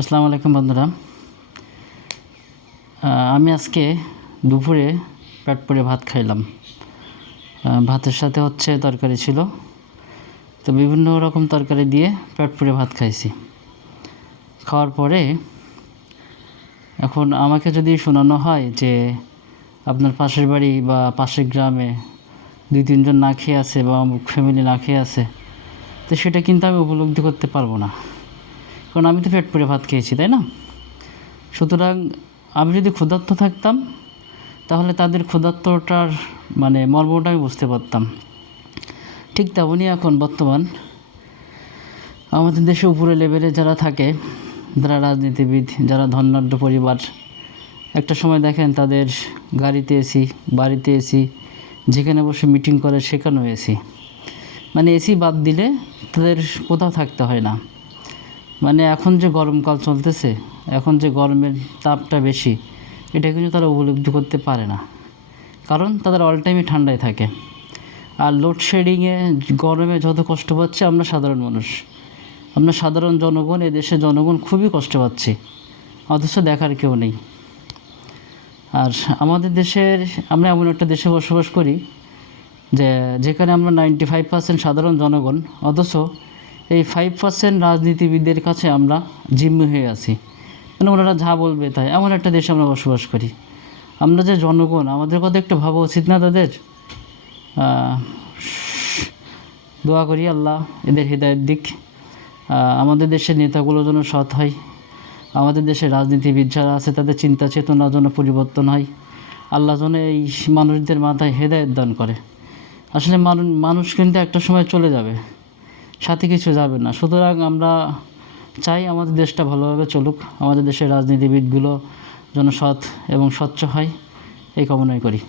আসসালামু আলাইকুম বন্ধুরা। আমি আজকে দুপুরে পেট পুড়ে ভাত খাইলাম। ভাতের সাথে তরকারি ছিল, তো বিভিন্ন রকম তরকারি দিয়ে পেট পুড়ে ভাত খাইছি। খাওয়ার পরে এখন আমাকে যদি শোনানো হয় যে আপনার পাশের বাড়ি বা পাশের গ্রামে 2-3 জন না খেয়ে আছে বা অমুক ফ্যামিলি না খেয়ে আছে, তো সেটা কিন্তু আমি উপলব্ধি করতে পারবো না, কারণ আমি তো পেট পুড়ে ভাত খেয়েছি, তাই না? সুতরাং আমি যদি ক্ষুধার্ত থাকতাম তাহলে তাদের ক্ষুধার্তটার মর্মটা আমি বুঝতে পারতাম। ঠিক তেমনই এখন বর্তমান আমাদের দেশে উপরে লেভেলে যারা থাকে, যারা রাজনীতিবিদ, যারা ধনাঢ্য পরিবার, একটা সময় দেখেন তাদের গাড়িতে এসি, বাড়িতে এসি, যেখানে বসে মিটিং করে সেখানেও এসি। এসি বাদ দিলে তাদের কোথাও থাকতে হয় না। এখন যে গরমকাল চলতেছে, এখন যে গরমের তাপটা বেশি, এটা কিন্তু তারা উপলব্ধি করতে পারে না, কারণ তাদের অল টাইমই ঠান্ডায় থাকে। আর লোডশেডিংয়ে গরমে যত কষ্ট পাচ্ছে আমরা সাধারণ মানুষ, আমরা সাধারণ জনগণ, এদেশের জনগণ খুবই কষ্ট পাচ্ছি, অথচ দেখার কেউ নেই। আর আমাদের দেশের, আমরা এমন একটা দেশে বসবাস করি যেখানে আমরা 95% সাধারণ জনগণ, অথচ এই 5% রাজনীতিবিদদের কাছে আমরা জিম্মি হয়ে আছি। ওনারা যা বলবে তাই, এমন একটা দেশে আমরা বসবাস করি। আমরা যে জনগণ, আমাদের কথা একটু ভাবা উচিত না তাদের? দোয়া করি আল্লাহ এদের হৃদায়ত দিক, আমাদের দেশের নেতাগুলো যেন সৎ হয়, আমাদের দেশের রাজনীতিবিদ যারা আছে তাদের চিন্তা চেতনার জন্য পরিবর্তন হয়। আল্লাহ যেন এই মানুষদের মাথায় হৃদায়ত দান করে। আসলে মানুষ কিন্তু একটা সময় চলে যাবে, সাথে কিছু যাবে না। সুতরাং আমরা চাই আমাদের দেশটা ভালোভাবে চলুক, আমাদের দেশের রাজনীতিবিদগুলো যেন সৎ এবং স্বচ্ছ হয়, এই কামনাই করি।